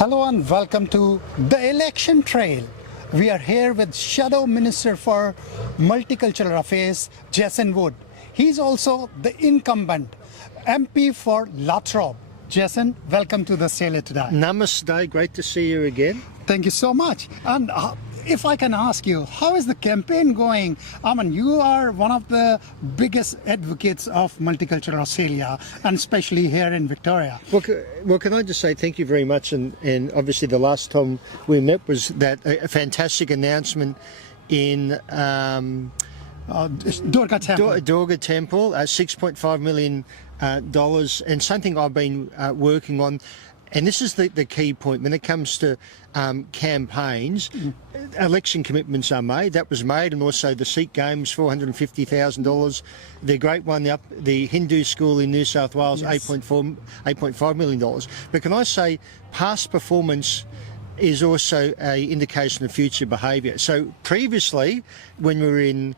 Hello and welcome to the election trail. We are here with Shadow Minister for Multicultural Affairs, Jason Wood. He's also the incumbent MP for Latrobe. Jason, welcome to the Australia Today. Namaste, great to see you again. Thank you so much. And if I can ask you, how is the campaign going? I mean, you are one of the biggest advocates of multicultural Australia, and especially here in Victoria. Well, can I just say thank you very much, and obviously the last time we met was that a fantastic announcement in Durga Temple. Durga Temple, $6.5 million, and something I've been working on. And this is the key point when it comes to campaigns. Election commitments are made. That was made, and also the Sikh Games, $450,000. The great one up, the Hindu school in New South Wales, Yes. $8.5 million. But can I say, past performance is also an indication of future behaviour. So previously, when we were in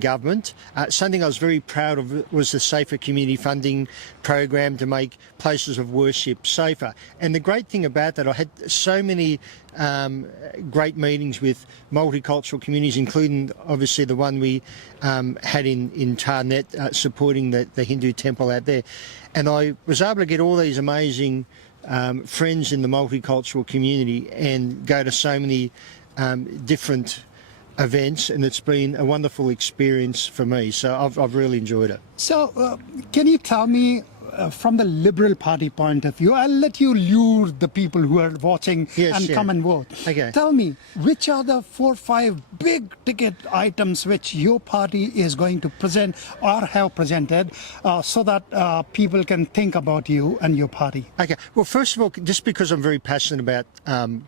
government, something I was very proud of was the Safer Community Funding program to make places of worship safer. And the great thing about that, I had so many great meetings with multicultural communities, including obviously the one we had in Tarnet, supporting the Hindu temple out there. And I was able to get all these amazing friends in the multicultural community and go to so many different events, and it's been a wonderful experience for me. So I've really enjoyed it. So, can you tell me, from the Liberal Party point of view, I'll let you lure the people who are watching come and vote. Okay. Tell me, which are the 4 or 5 big ticket items which your party is going to present or have presented so that people can think about you and your party? Okay. Well, first of all, just because I'm very passionate about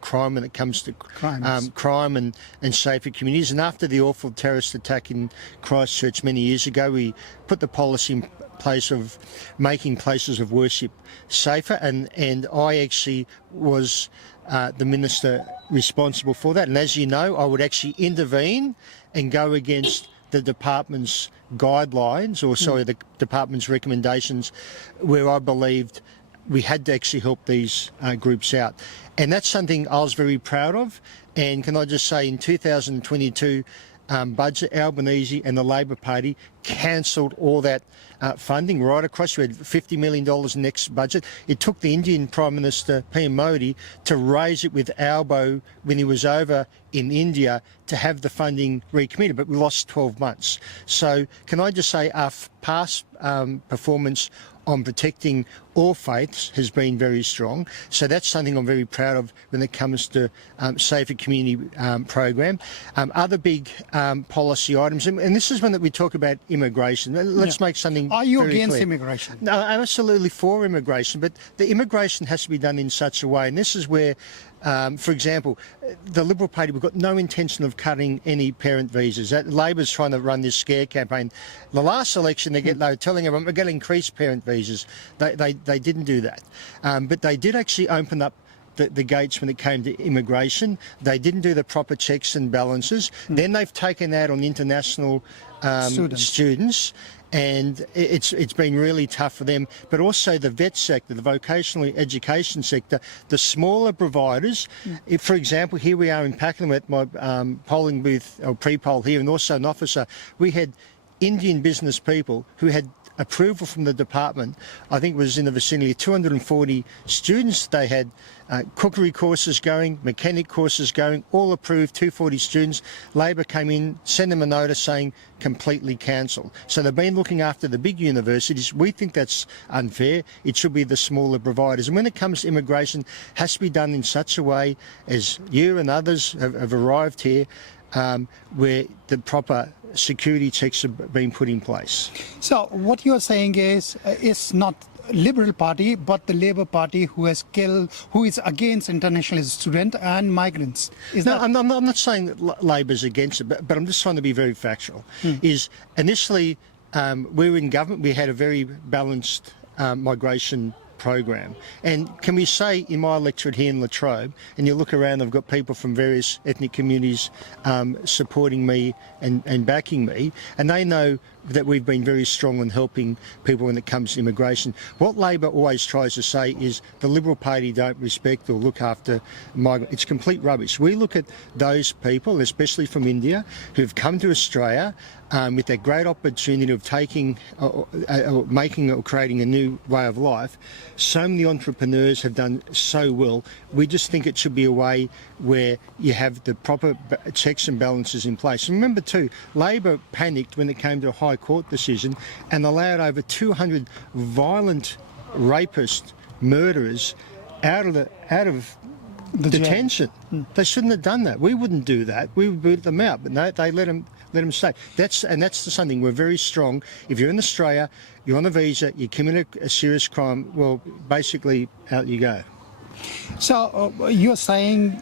crime when it comes to crime and safer communities, and after the awful terrorist attack in Christchurch many years ago, we put the policy in place of making places of worship safer, and I actually was the minister responsible for that. And as you know, I would actually intervene and go against the department's guidelines, or sorry, the department's recommendations, where I believed we had to actually help these groups out. And that's something I was very proud of. And can I just say, in 2022 budget, Albanese and the Labor Party cancelled all that funding right across. We had $50 million next budget. It took the Indian Prime Minister, PM Modi, to raise it with Albo when he was over in India to have the funding recommitted, but we lost 12 months. So can I just say our past performance on protecting all faiths has been very strong. So that's something I'm very proud of when it comes to Safer Community program. Other big policy items, and this is one that we talk about immigration. Let's make something Are you very against clear. immigration? No, I'm absolutely for immigration, but the immigration has to be done in such a way, and this is where, for example, the Liberal Party, we've got no intention of cutting any parent visas. Labor's trying to run this scare campaign. The last election, they were telling everyone we're going to increase parent visas. They didn't do that, but they did actually open up the gates when it came to immigration. They didn't do the proper checks and balances. Then they've taken that on international students. And it's been really tough for them. But also the vet sector, the vocational education sector, the smaller providers. If, for example, here we are in Pakenham at my polling booth, or pre-poll here, and also an officer, we had Indian business people who had approval from the department. I think it was in the vicinity of 240 students. They had cookery courses going, mechanic courses going, all approved, 240 students. Labor came in, sent them a notice saying completely cancelled. So they've been looking after the big universities. We think that's unfair. It should be the smaller providers. And when it comes to immigration, it has to be done in such a way as you and others have arrived here, where the proper security checks have been put in place. So what you're saying is it's not Liberal Party but the Labour Party who is against international students and migrants. I'm not saying that Labor's against it, but I'm just trying to be very factual. Is initially we were in government, we had a very balanced migration program. And can we say in my electorate here in Latrobe, and you look around, I've got people from various ethnic communities supporting me and backing me, and they know that we've been very strong in helping people when it comes to immigration. What Labor always tries to say is the Liberal Party don't respect or look after migrants. It's complete rubbish. We look at those people, especially from India, who've come to Australia with that great opportunity of making or creating a new way of life. So many entrepreneurs have done so well. We just think it should be a way where you have the proper checks and balances in place. And remember too, Labor panicked when it came to a High Court decision and allowed over 200 violent rapists, murderers out of The detention. They shouldn't have done that. We wouldn't do that. We would boot them out, but no, they let them stay. That's something we're very strong. If you're in Australia, you're on a visa, you commit a serious crime, well, basically out you go. So you're saying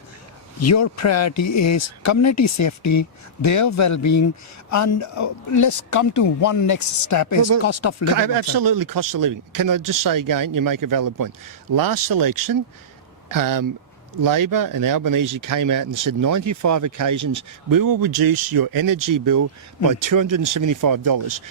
your priority is community safety, their well-being, and let's come to one next step is cost of living. Absolutely, cost of living. Can I just say again, you make a valid point. Last election, Labor and Albanese came out and said 95 occasions, we will reduce your energy bill by $275.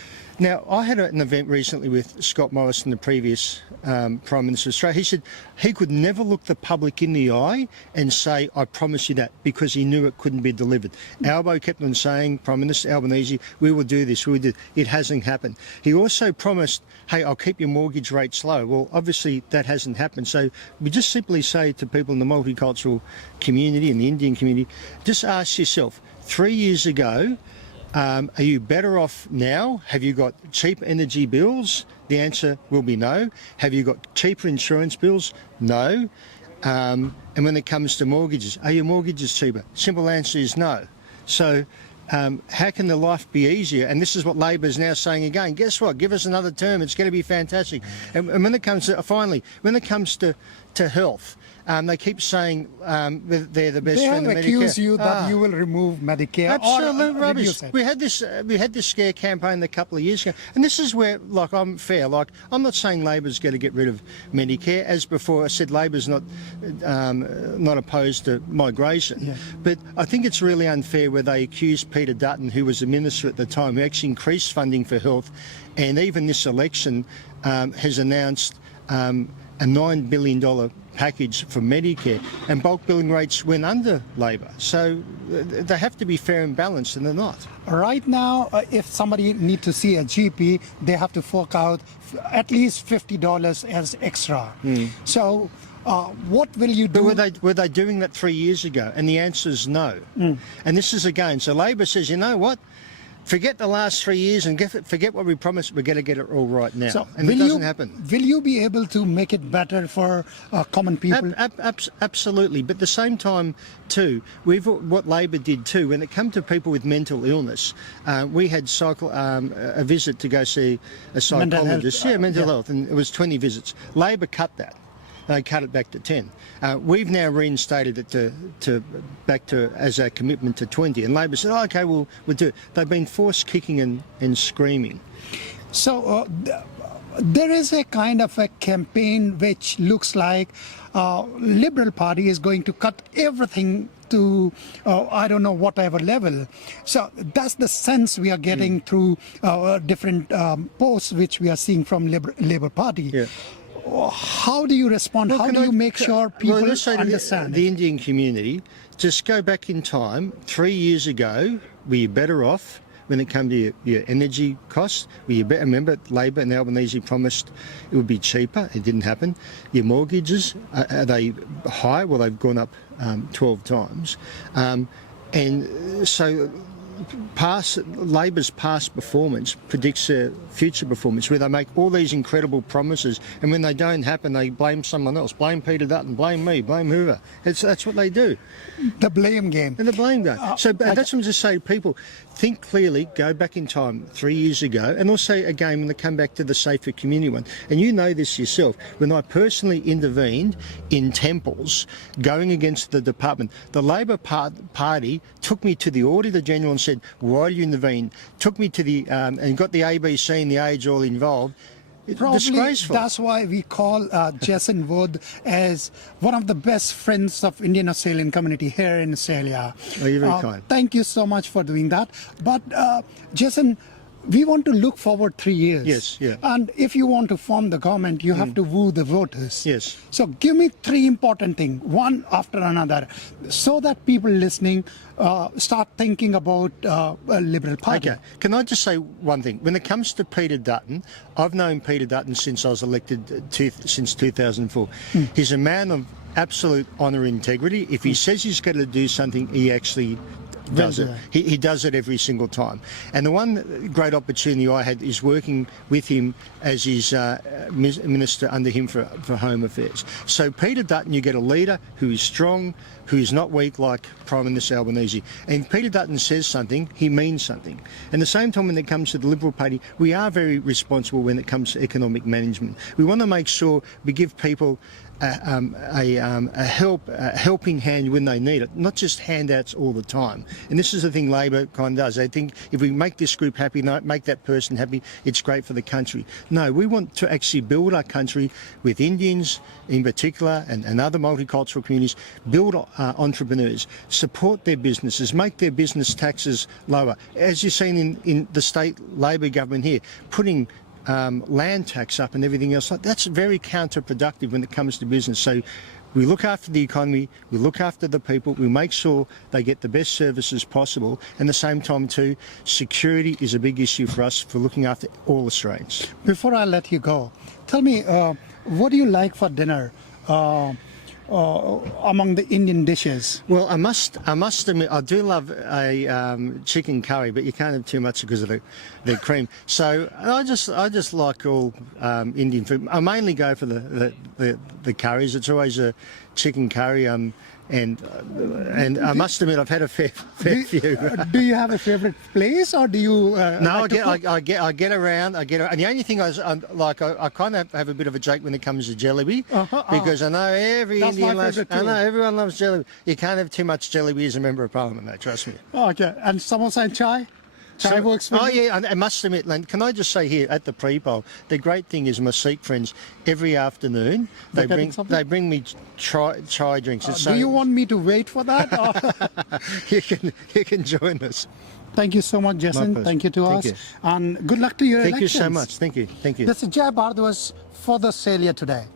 Now, I had an event recently with Scott Morrison, the previous Prime Minister of Australia. He said he could never look the public in the eye and say, I promise you that, because he knew it couldn't be delivered. Albo kept on saying, Prime Minister Albanese, we will do this, we will do. It hasn't happened. He also promised, hey, I'll keep your mortgage rates low. Well, obviously that hasn't happened. So we just simply say to people in the multicultural community and the Indian community, just ask yourself, 3 years ago, are you better off now? Have you got cheap energy bills? The answer will be no. Have you got cheaper insurance bills? No. And when it comes to mortgages, are your mortgages cheaper? Simple answer is no. So how can the life be easier? And this is what Labor is now saying again. Guess what? Give us another term. It's going to be fantastic. And when it comes to, finally, when it comes to health, they keep saying they're the best friend of Medicare. They have accused you that you will remove Medicare. Absolute or rubbish. We had this scare campaign a couple of years ago, and this is where, like, I'm fair. Like, I'm not saying Labor's going to get rid of Medicare. As before, I said Labor's not opposed to migration, yeah. But I think it's really unfair where they accused Peter Dutton, who was the minister at the time, who actually increased funding for health, and even this election has announced a $9 billion package for Medicare, and bulk billing rates went under Labor. So they have to be fair and balanced, and they're not. Right now, if somebody needs to see a GP, they have to fork out at least $50 as extra. So what will you do? But were they doing that 3 years ago? And the answer is no. And this is again, so Labor says, you know what? Forget the last 3 years and forget what we promised. We're going to get it all right now. So and it doesn't happen. Will you be able to make it better for common people? Absolutely. But at the same time, too, what Labor did too, when it came to people with mental illness, we had a visit to go see a psychologist. Mental health, and it was 20 visits. Labor cut that. They cut it back to 10. We've now reinstated it back to as a commitment to 20. And Labor said, oh, okay, we'll do it. They've been forced kicking and screaming. So there is a kind of a campaign which looks like Liberal Party is going to cut everything to I don't know whatever level. So that's the sense we are getting through different posts which we are seeing from Labour Party. Yeah. How do you respond? How do you make sure people understand? The Indian community, just go back in time. 3 years ago, were you better off when it came to your energy costs? Were you better? Remember, Labor and Albanese promised it would be cheaper. It didn't happen. Your mortgages, are they high? Well, they've gone up 12 times. And so Labor's past performance predicts their future performance, where they make all these incredible promises, and when they don't happen, they blame someone else. Blame Peter Dutton, blame me, blame Hoover. That's what they do. The blame game. And the blame game. So that's what I'm just saying, people, think clearly, go back in time 3 years ago, and also again when they come back to the safer community one. And you know this yourself, when I personally intervened in temples going against the department, the Labor Party took me to the Auditor General and said, why do you intervene? Took me to the, and got the ABC and the Age all involved. Probably disgraceful. That's why we call Jason Wood as one of the best friends of Indian Australian community here in Australia. Oh, you're very kind. Thank you so much for doing that. But Jason, we want to look forward 3 years. Yes, yeah. And if you want to form the government, you have to woo the voters. Yes. So give me 3 important things, one after another, so that people listening start thinking about a Liberal Party. Okay. Can I just say one thing? When it comes to Peter Dutton, I've known Peter Dutton since I was elected since 2004. He's a man of absolute honour and integrity. If he says he's going to do something, he actually does it. He does it every single time. And the one great opportunity I had is working with him as his minister under him for Home Affairs. So Peter Dutton, you get a leader who is strong, who is not weak like Prime Minister Albanese. And if Peter Dutton says something, he means something. And at the same time, when it comes to the Liberal Party, we are very responsible when it comes to economic management. We want to make sure we give people a helping hand when they need it, not just handouts all the time. And this is the thing Labor kind of does. They think if we make this group happy, make that person happy, it's great for the country. No, we want to actually build our country with Indians in particular and other multicultural communities, build entrepreneurs, support their businesses, make their business taxes lower. As you've seen in the state Labor government here, putting land tax up and everything else, that's very counterproductive when it comes to business. So we look after the economy, we look after the people, we make sure they get the best services possible, and at the same time too, security is a big issue for us for looking after all Australians. Before I let you go, tell me, what do you like for dinner among the Indian dishes? Well, I must admit, I do love a chicken curry, but you can't have too much because of the cream. So I just like all Indian food. I mainly go for the curries. It's always a chicken curry. And I must admit, I've had a fair few. Do you have a favorite place, or do you? No, I get around. And the only thing I kind of have a bit of a joke when it comes to jalebi, because I know everyone loves jalebi. You can't have too much jalebi as a member of Parliament, though. Trust me. Okay, and samosa and chai. Chai works for you? Oh yeah, I must admit, Len, can I just say here at the pre-poll, the great thing is my Sikh friends every afternoon they bring me chai drinks. Do you want me to wait for that? you can join us. Thank you so much, Jason. Thank you to us, and good luck to your elections. Thank you so much. Thank you. This is Jai Bhardwaj for the Australia Today.